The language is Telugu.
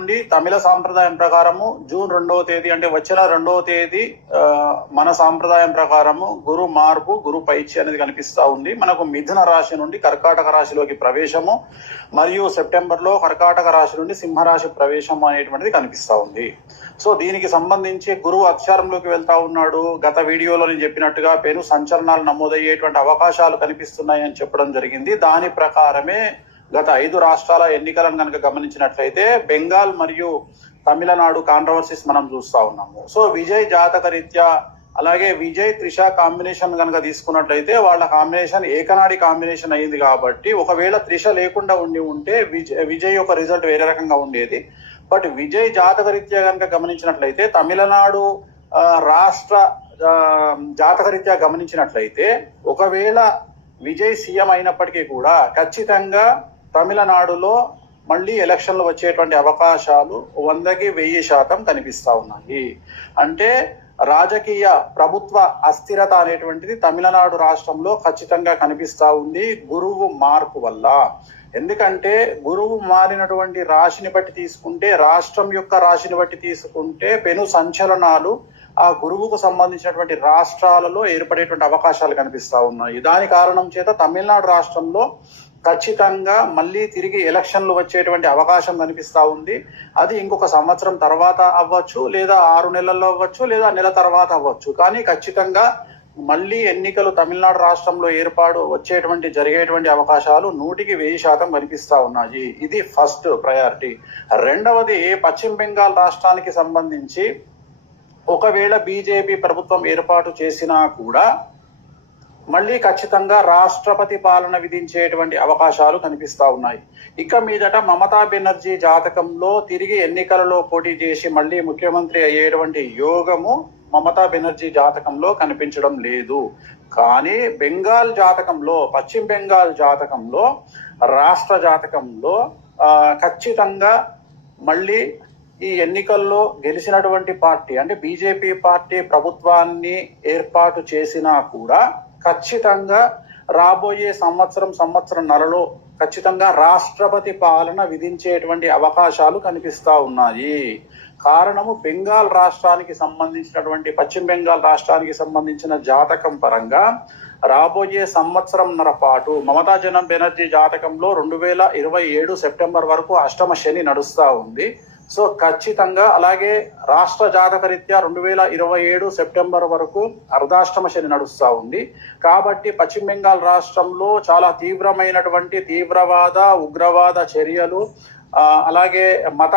నుండి తమిళ సాంప్రదాయం ప్రకారము జూన్ 2వ తేదీ అంటే వచ్చిన 2వ తేదీ మన సాంప్రదాయం ప్రకారము గురు మార్పు గురు పైచి అనేది కనిపిస్తా ఉంది. మనకు మిథున రాశి నుండి కర్కాటక రాశిలోకి ప్రవేశము మరియు సెప్టెంబర్ లో కర్కాటక రాశి నుండి సింహరాశి ప్రవేశం అనేటువంటిది కనిపిస్తా ఉంది. సో దీనికి సంబంధించి గురువు అక్షరంలోకి వెళ్తా ఉన్నాడు. గత వీడియోలో నేను చెప్పినట్టుగా పెను సంచలనాలు నమోదయ్యేటువంటి అవకాశాలు కనిపిస్తున్నాయి అని చెప్పడం జరిగింది. దాని ప్రకారమే గత 5 రాష్ట్రాల ఎన్నికలను కనుక గమనించినట్లయితే బెంగాల్ మరియు తమిళనాడు కాంట్రవర్సీస్ మనం చూస్తా ఉన్నాము. సో విజయ్ జాతక రీత్యా అలాగే విజయ్ త్రిష కాంబినేషన్ కనుక తీసుకున్నట్లయితే వాళ్ళ కాంబినేషన్ ఏకనాడి కాంబినేషన్ అయింది కాబట్టి ఒకవేళ త్రిష లేకుండా ఉంటే విజయ్ యొక్క రిజల్ట్ వేరే రకంగా ఉండేది. బట్ విజయ్ జాతక రీత్యా కనుక గమనించినట్లయితే తమిళనాడు రాష్ట్ర జాతక రీత్యా గమనించినట్లయితే ఒకవేళ విజయ్ సీఎం అయినప్పటికీ కూడా ఖచ్చితంగా తమిళనాడులో మళ్ళీ ఎలక్షన్లు వచ్చేటువంటి అవకాశాలు 100కి 1000% కనిపిస్తా ఉన్నాయి. అంటే రాజకీయ ప్రభుత్వ అస్థిరత అనేటువంటిది తమిళనాడు రాష్ట్రంలో ఖచ్చితంగా కనిపిస్తా ఉంది గురువు మార్పు వల్ల. ఎందుకంటే గురువు మారినటువంటి రాశిని బట్టి తీసుకుంటే, రాష్ట్రం యొక్క రాశిని బట్టి తీసుకుంటే పెను సంచలనాలు ఆ గురువుకు సంబంధించినటువంటి రాష్ట్రాలలో ఏర్పడేటువంటి అవకాశాలు కనిపిస్తా ఉన్నాయి. దాని కారణం చేత తమిళనాడు రాష్ట్రంలో ఖచ్చితంగా మళ్ళీ తిరిగి ఎలక్షన్లు వచ్చేటువంటి అవకాశం కనిపిస్తా ఉంది. అది ఇంకొక సంవత్సరం తర్వాత అవ్వచ్చు, లేదా 6 నెలల్లో అవ్వచ్చు, లేదా నెల తర్వాత అవ్వచ్చు. కానీ ఖచ్చితంగా మళ్ళీ ఎన్నికలు తమిళనాడు రాష్ట్రంలో జరిగేటువంటి అవకాశాలు 100కి 1000% కనిపిస్తా ఉన్నాయి. ఇది ఫస్ట్ ప్రయారిటీ. రెండవది పశ్చిమ బెంగాల్ రాష్ట్రానికి సంబంధించి ఒకవేళ బీజేపీ ప్రభుత్వం ఏర్పాటు చేసినా కూడా మళ్ళీ ఖచ్చితంగా రాష్ట్రపతి పాలన విధించేటువంటి అవకాశాలు కనిపిస్తా ఉన్నాయి. ఇక మీదట మమతా బెనర్జీ జాతకంలో తిరిగి ఎన్నికలలో పోటీ చేసి మళ్ళీ ముఖ్యమంత్రి అయ్యేటువంటి యోగము మమతా బెనర్జీ జాతకంలో కనిపించడం లేదు. కానీ బెంగాల్ జాతకంలో, పశ్చిమ బెంగాల్ జాతకంలో, రాష్ట్ర జాతకంలో ఖచ్చితంగా మళ్ళీ ఈ ఎన్నికల్లో గెలిచినటువంటి పార్టీ అంటే బీజేపీ పార్టీ ప్రభుత్వాన్ని ఏర్పాటు చేసినా కూడా ఖచ్చితంగా రాబోయే సంవత్సరంన్నరలో ఖచ్చితంగా రాష్ట్రపతి పాలన విధించేటువంటి అవకాశాలు కనిపిస్తా ఉన్నాయి. కారణము బెంగాల్ రాష్ట్రానికి సంబంధించినటువంటి పశ్చిమ బెంగాల్ రాష్ట్రానికి సంబంధించిన జాతకం పరంగా రాబోయే సంవత్సరంన్నర పాటు మమతా బెనర్జీ జాతకంలో 2027 సెప్టెంబర్ వరకు అష్టమ శని నడుస్తా ఉంది. సో ఖచ్చితంగా అలాగే రాష్ట్ర జాతక రీత్యా 2027 సెప్టెంబర్ వరకు అర్ధాష్టమ శని నడుస్తా ఉంది. కాబట్టి పశ్చిమ బెంగాల్ రాష్ట్రంలో చాలా తీవ్రమైనటువంటి తీవ్రవాద ఉగ్రవాద చర్యలు అలాగే మత